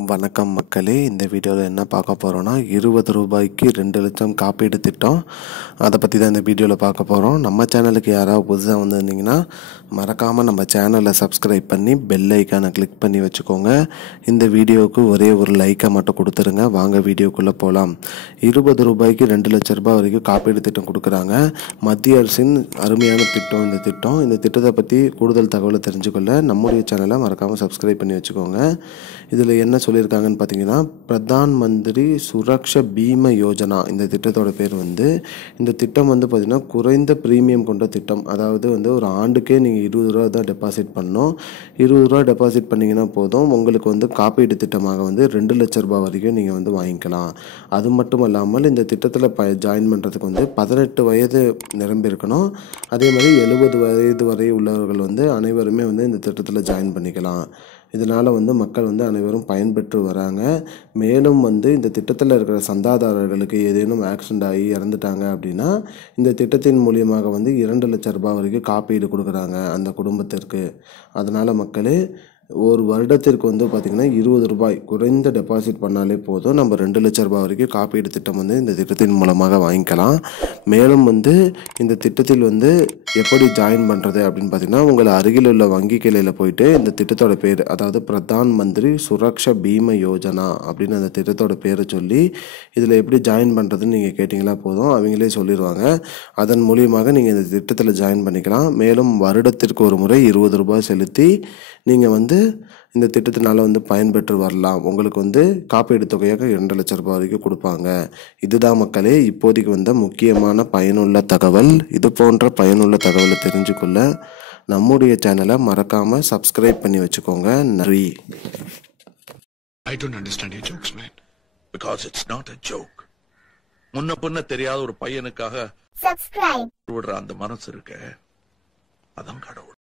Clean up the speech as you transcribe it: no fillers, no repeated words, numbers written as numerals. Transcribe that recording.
வணக்கம் மக்களே, இந்த வீடியோவில் என்ன பார்க்க போகிறோன்னா 20 ரூபாய்க்கு 2 லட்சம் காப்பீடு திட்டம். அதை பற்றி தான் இந்த வீடியோவில் பார்க்க போகிறோம். நம்ம சேனலுக்கு யாராவது புதுசாக வந்திருந்தீங்கன்னா மறக்காமல் நம்ம சேனலை சப்ஸ்கிரைப் பண்ணி பெல் ஐக்கானை கிளிக் பண்ணி வச்சுக்கோங்க. இந்த வீடியோவுக்கு ஒரே ஒரு லைக்கை மட்டும் கொடுத்துருங்க. வாங்க வீடியோக்குள்ளே போகலாம். 20 ரூபாய்க்கு 2 லட்ச ரூபாய் வரைக்கும் காப்பீடு திட்டம் கொடுக்குறாங்க. மத்திய அரசின் அருமையான திட்டம் இந்த திட்டத்தை பற்றி கூடுதல் தகவலை தெரிஞ்சுக்கொள்ள நம்முடைய சேனலை மறக்காமல் சப்ஸ்கிரைப் பண்ணி வச்சுக்கோங்க. இதில் என்ன சொல்லியிருக்காங்கன்னு பார்த்தீங்கன்னா, பிரதான் மந்திரி சுரக்ஷா பீமா யோஜனா இந்த திட்டத்தோட பேர். இந்த திட்டம் பார்த்திங்கன்னா குறைந்த ப்ரீமியம் கொண்ட திட்டம். அதாவது ஒரு ஆண்டுக்கே நீங்கள் 20 ரூபா தான் டெபாசிட் பண்ணணும். 20 ரூபா டெபாசிட் பண்ணிங்கன்னா போதும், உங்களுக்கு காப்பீடு திட்டமாக 2 லட்ச ரூபாய் வரைக்கும் நீங்கள் வாங்கிக்கலாம். அது மட்டும் இல்லாமல் இந்த திட்டத்தில் ஜாயின் பண்ணுறதுக்கு 18 வயது நிரம்பியிருக்கணும். அதே மாதிரி 70 வயது வரை உள்ளவர்கள் அனைவருமே இந்த திட்டத்தில் ஜாயின் பண்ணிக்கலாம். இதனால் மக்கள் அனைவரும் பயன்பெற்று வராங்க. மேலும் இந்த திட்டத்தில் இருக்கிற சந்தாதாரர்களுக்கு ஏதேனும் ஆக்சிடெண்ட் ஆகி இறந்துட்டாங்க அப்படின்னா இந்த திட்டத்தின் மூலியமாக 2 லட்ச ரூபாய் வரைக்கும் காப்பீடு கொடுக்குறாங்க அந்த குடும்பத்திற்கு. அதனால் மக்களே, ஒரு வருடத்திற்கு பார்த்திங்கன்னா 20 ரூபாய் குறைந்த டெபாசிட் பண்ணாலே போதும், நம்ம 2 லட்ச ரூபாய் வரைக்கும் காப்பீடு திட்டம் இந்த திட்டத்தின் மூலமாக வாங்கிக்கலாம். மேலும் இந்த திட்டத்தில் எப்படி ஜாயின் பண்ணுறது அப்படின்னு பார்த்திங்கன்னா, உங்களை அருகில் உள்ள வங்கி கிளையில் போயிட்டு இந்த திட்டத்தோட பேர், அதாவது பிரதான் மந்திரி சுரக்ஷா பீமா யோஜனா அப்படின்னு அந்த திட்டத்தோட பேரை சொல்லி இதில் எப்படி ஜாயின் பண்ணுறதுன்னு நீங்கள் கேட்டிங்களா போதும், அவங்களே சொல்லிடுவாங்க. அதன் மூலியமாக நீங்கள் இந்த திட்டத்தில் ஜாயின் பண்ணிக்கலாம். மேலும் வருடத்திற்கு ஒரு முறை 20 ரூபாய் செலுத்தி நீங்கள் இந்த திட்டத்தினால பயன்பெற்று வரலாம். உங்களுக்கு காப்பீடு தொகையாக 2 லட்ச ரூபாய் வரைக்கும் கொடுப்பாங்க. இதுதான் மக்களே இப்போதைக்கு முக்கியமான பயனுள்ள தகவல். இது போன்ற பயனுள்ள தகவலை தெரிஞ்சுக்கொள்ள நம்முடைய சேனலை மறக்காமல் சப்ஸ்கிரைப் பண்ணி வச்சுக்கோங்க. நன்றி. I don't understand your jokes, man. Because it's not a joke. முன்ன பின்ன தெரியாத ஒரு பையனுக்காக subscribe விடுற அந்த மனசு இருக்க, அதான் கடவுள்.